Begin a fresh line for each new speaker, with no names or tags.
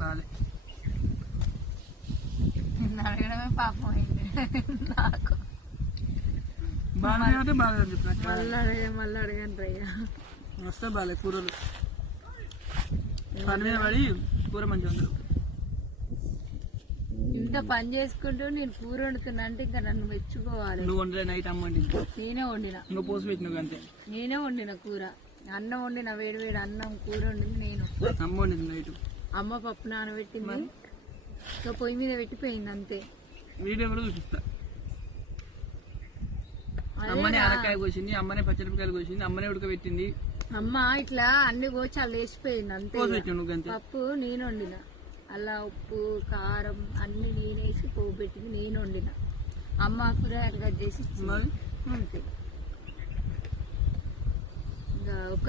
బాలే అడగడమే పాపం అయింది. నాకు.
బాగానే అంటే
మళ్ళీ అడిగే మళ్ళీ అడిగాను అయ్యా.
వస్తే బాలే కూరలు. పని పడి కూర మంచిగా ఉండదు
ఇంత పని చేసుకుంటూ నేను కూర వండుతున్నా అంటే ఇంకా నన్ను మెచ్చుకోవాలి.
నువ్వు వండిన నైట్ అమ్మండి
నేనే వండిన.
నువ్వు పోసి పెట్టిన అంతే.
నేనే వండిన కూర. అన్నం వండిన వేడి వేడి అన్నం కూర వండింది నేను.
అమ్మ వండింది నైట్.
అమ్మ పప్పు నానబెట్టింది. ఇంకా పొయ్యి మీద పెట్టిపోయింది అంతే.
వీడియో కూడా చూపిస్తా. అమ్మనే. ఆనకాయ కోసింది అమ్మనే పచ్చడికాయలు కోసింది అమ్మనే ఉడకబెట్టింది.
అమ్మ ఇట్లా అన్ని కోచి అలా వేసిపోయింది అంతే పప్పు నేను వండిన. అలా ఉప్పు కారం అన్ని నేనేసి పోపు పెట్టింది నేను వండిన. అమ్మ కూరగాయలు కట్ చేసి అంతే.